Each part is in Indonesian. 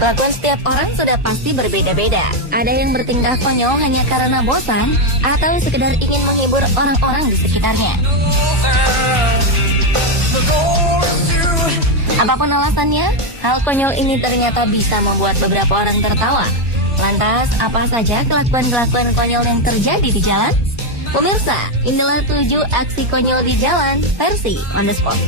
Kelakuan setiap orang sudah pasti berbeda-beda. Ada yang bertingkah konyol hanya karena bosan atau sekedar ingin menghibur orang-orang di sekitarnya. Apapun alasannya, hal konyol ini ternyata bisa membuat beberapa orang tertawa. Lantas, apa saja kelakuan-kelakuan konyol yang terjadi di jalan? Pemirsa, inilah 7 aksi konyol di jalan versi On The Spot.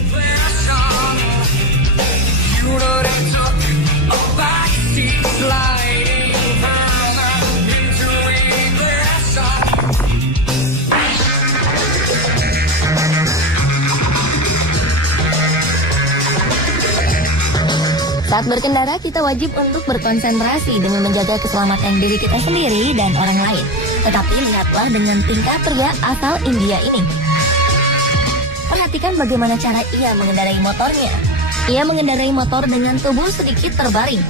Saat berkendara, kita wajib untuk berkonsentrasi demi menjaga keselamatan diri kita sendiri dan orang lain. Tetapi lihatlah dengan tingkah pria asal India ini. Perhatikan bagaimana cara ia mengendarai motornya. Ia mengendarai motor dengan tubuh sedikit terbaring.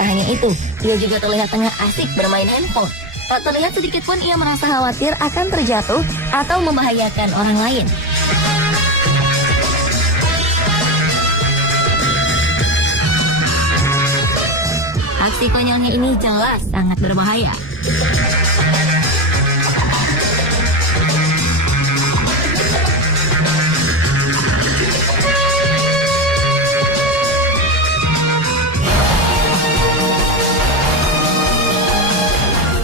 Tak hanya itu, ia juga terlihat tengah asik bermain handphone. Tak terlihat sedikit pun ia merasa khawatir akan terjatuh atau membahayakan orang lain. Aksi konyolnya ini jelas sangat berbahaya.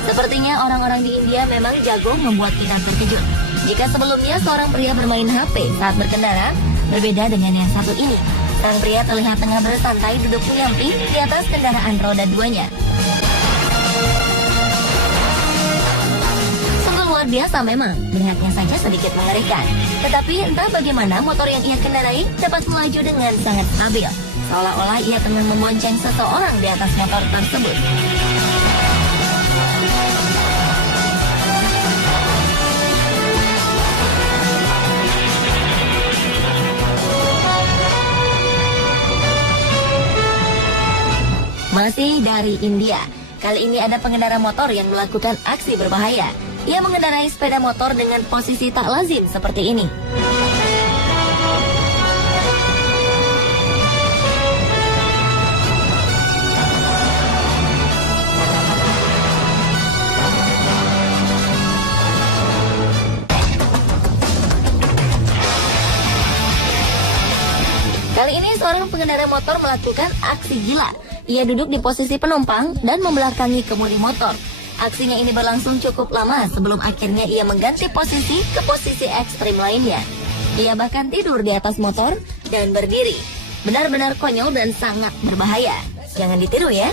Sepertinya orang-orang di India memang jago membuat kita terkejut. Jika sebelumnya seorang pria bermain HP saat berkendara, berbeda dengan yang satu ini. Sang pria terlihat tengah bersantai duduk menyamping di atas kendaraan roda 2-nya. Sungguh luar biasa memang, melihatnya saja sedikit mengerikan. Tetapi entah bagaimana motor yang ia kendarai dapat melaju dengan sangat stabil, seolah-olah ia tengah membonceng seseorang di atas motor tersebut. Masih dari India, kali ini ada pengendara motor yang melakukan aksi berbahaya. Ia mengendarai sepeda motor dengan posisi tak lazim seperti ini. Kali ini seorang pengendara motor melakukan aksi gila. Ia duduk di posisi penumpang dan membelakangi kemudi motor. Aksinya ini berlangsung cukup lama sebelum akhirnya ia mengganti posisi ke posisi ekstrim lainnya. Ia bahkan tidur di atas motor dan berdiri. Benar-benar konyol dan sangat berbahaya. Jangan ditiru ya.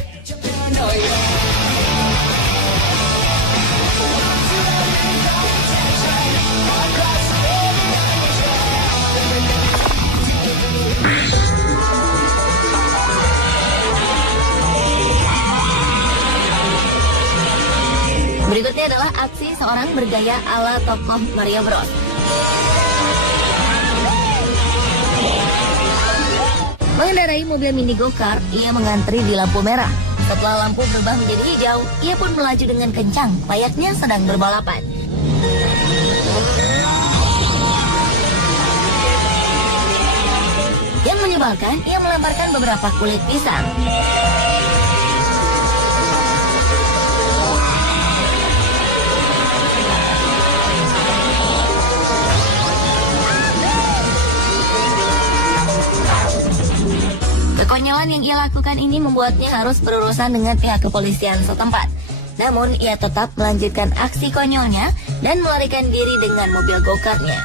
Berikutnya adalah aksi seorang bergaya ala tokoh Mario Bros. Mengendarai mobil mini go-kart, ia mengantri di lampu merah. Setelah lampu berubah menjadi hijau, ia pun melaju dengan kencang, layaknya sedang berbalapan. Yang menyebalkan, ia melemparkan beberapa kulit pisang. Kekonyolan yang ia lakukan ini membuatnya harus berurusan dengan pihak kepolisian setempat. Namun, ia tetap melanjutkan aksi konyolnya dan melarikan diri dengan mobil go-kartnya.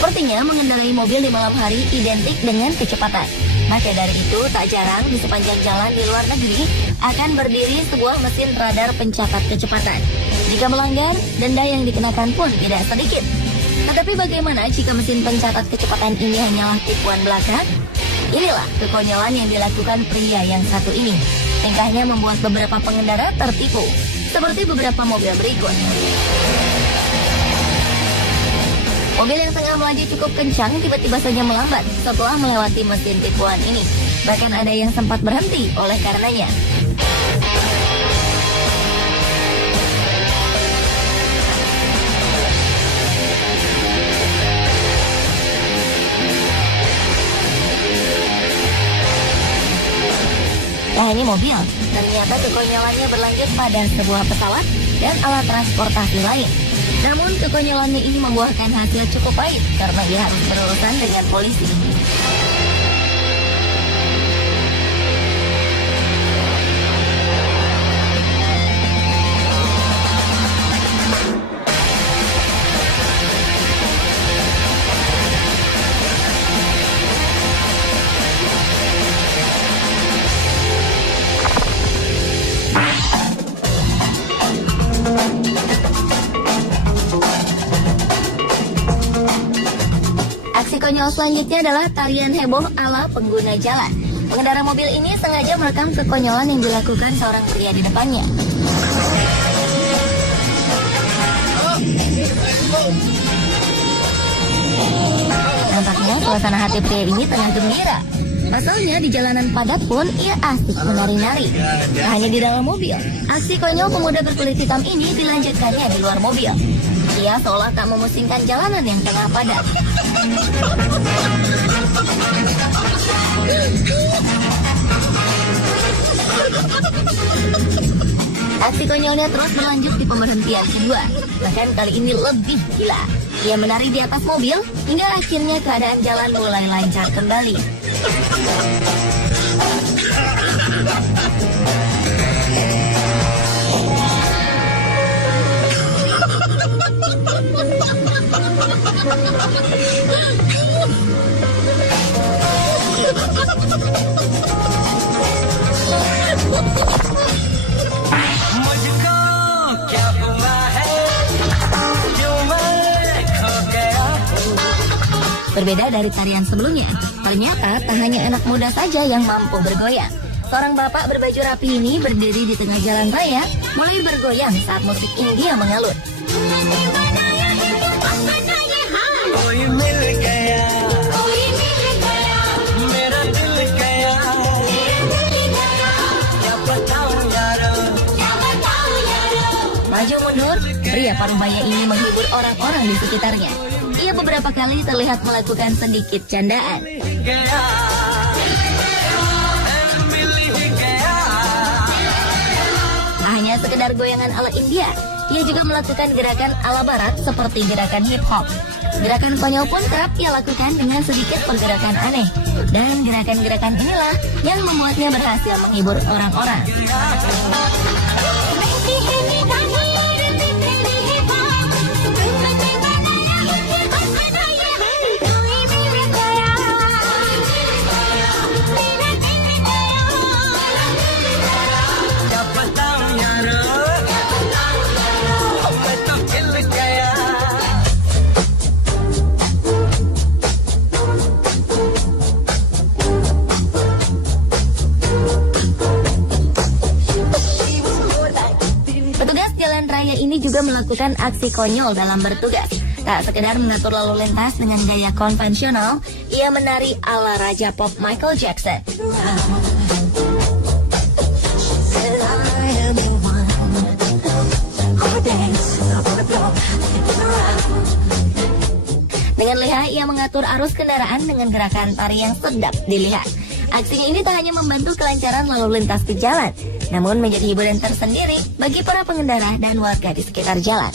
Sepertinya mengendarai mobil di malam hari identik dengan kecepatan. Maka dari itu, tak jarang di sepanjang jalan di luar negeri akan berdiri sebuah mesin radar pencatat kecepatan. Jika melanggar, denda yang dikenakan pun tidak sedikit. Tetapi bagaimana jika mesin pencatat kecepatan ini hanyalah tipuan belaka? Inilah kekonyolan yang dilakukan pria yang satu ini. Tingkahnya membuat beberapa pengendara tertipu, seperti beberapa mobil berikut. Mobil yang tengah melaju cukup kencang tiba-tiba saja melambat setelah melewati mesin tipuan ini. Bahkan ada yang sempat berhenti oleh karenanya. Tak hanya mobil, ternyata kekonyolannya berlanjut pada sebuah pesawat dan alat transportasi lain. Namun kekonyolannya ini membuahkan hasil cukup pahit karena ia harus berurusan dengan polisi. Aksi konyol selanjutnya adalah tarian heboh ala pengguna jalan. Pengendara mobil ini sengaja merekam kekonyolan yang dilakukan seorang pria di depannya. Nampaknya suasana hati pria ini tengah gembira. Pasalnya di jalanan padat pun ia asik menari-nari. Tak hanya di dalam mobil, aksi konyol pemuda berkulit hitam ini dilanjutkannya di luar mobil. Ia seolah tak memusingkan jalanan yang tengah padat. Aksi konyolnya terus berlanjut di pemberhentian kedua. Bahkan kali ini lebih gila. Ia menari di atas mobil hingga akhirnya keadaan jalan mulai lancar kembali. Berbeda dari tarian sebelumnya, ternyata tak hanya anak muda saja yang mampu bergoyang. Seorang bapak berbaju rapi ini berdiri di tengah jalan raya, mulai bergoyang saat musik India mengalut. Maju mundur, pria parubaya ini menghibur orang-orang di sekitarnya. Ia beberapa kali terlihat melakukan sedikit candaan. Tak hanya sekedar goyangan ala India, ia juga melakukan gerakan ala Barat seperti gerakan hip hop. Gerakan konyol pun kerap ia lakukan dengan sedikit pergerakan aneh. Dan gerakan-gerakan inilah yang membuatnya berhasil menghibur orang-orang. Ini juga melakukan aksi konyol dalam bertugas. Tak sekedar mengatur lalu lintas dengan gaya konvensional, ia menari ala Raja Pop Michael Jackson. Dengan lihai ia mengatur arus kendaraan dengan gerakan tari yang sedap dilihat. Aksinya ini tak hanya membantu kelancaran lalu lintas di jalan, namun menjadi hiburan tersendiri bagi para pengendara dan warga di sekitar jalan.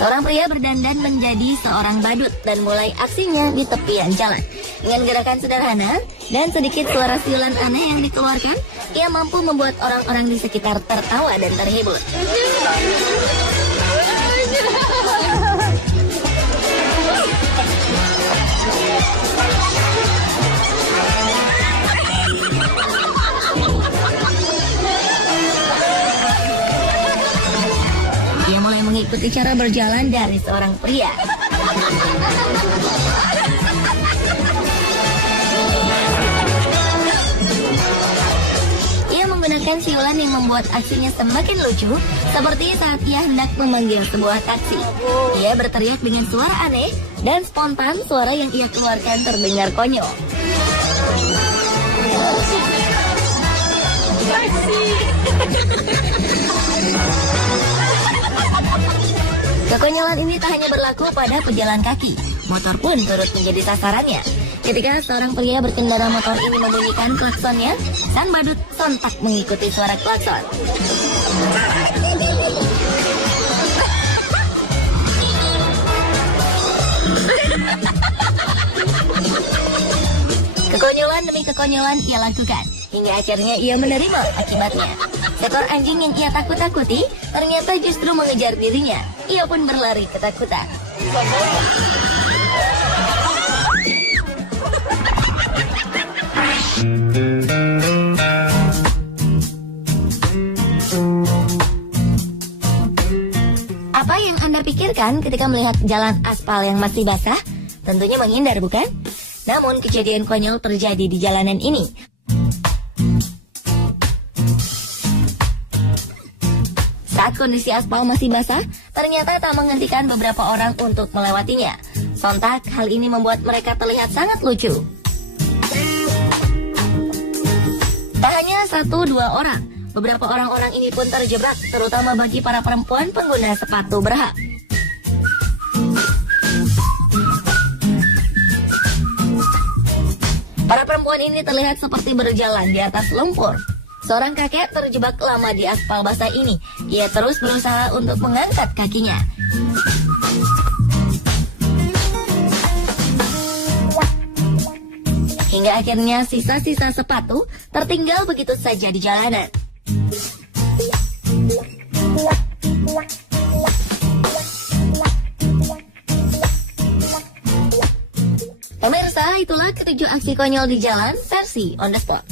Seorang pria berdandan menjadi seorang badut dan mulai aksinya di tepian jalan. Dengan gerakan sederhana dan sedikit suara siulan aneh yang dikeluarkan, ia mampu membuat orang-orang di sekitar tertawa dan terhibur. Ia mulai mengikuti cara berjalan dari seorang pria. Ia menggunakan siulan yang membuat aksinya semakin lucu, seperti saat ia hendak memanggil sebuah taksi. Ia berteriak dengan suara aneh dan spontan, suara yang ia keluarkan terdengar konyol. Kekonyolan ini tak hanya berlaku pada pejalan kaki, motor pun turut menjadi sasarannya. Ketika seorang pria berkendara motor ini membunyikan klaksonnya, sang badut sontak mengikuti suara klakson. Kekonyolan demi kekonyolan ia lakukan, hingga akhirnya ia menerima akibatnya. Seekor anjing yang ia takut-takuti ternyata justru mengejar dirinya. Ia pun berlari ketakutan. Apa yang Anda pikirkan ketika melihat jalan aspal yang masih basah? Tentunya menghindar, bukan? Namun kejadian konyol terjadi di jalanan ini. Saat kondisi aspal masih basah, ternyata tak menghentikan beberapa orang untuk melewatinya. Sontak, hal ini membuat mereka terlihat sangat lucu. Tak hanya 1-2 orang, beberapa orang-orang ini pun terjebak, terutama bagi para perempuan pengguna sepatu berhak. Para perempuan ini terlihat seperti berjalan di atas lumpur. Seorang kakek terjebak lama di aspal basah ini. Ia terus berusaha untuk mengangkat kakinya. Hingga akhirnya sisa-sisa sepatu tertinggal begitu saja di jalanan. Pemirsa, itulah ketujuh aksi konyol di jalan versi On The Spot.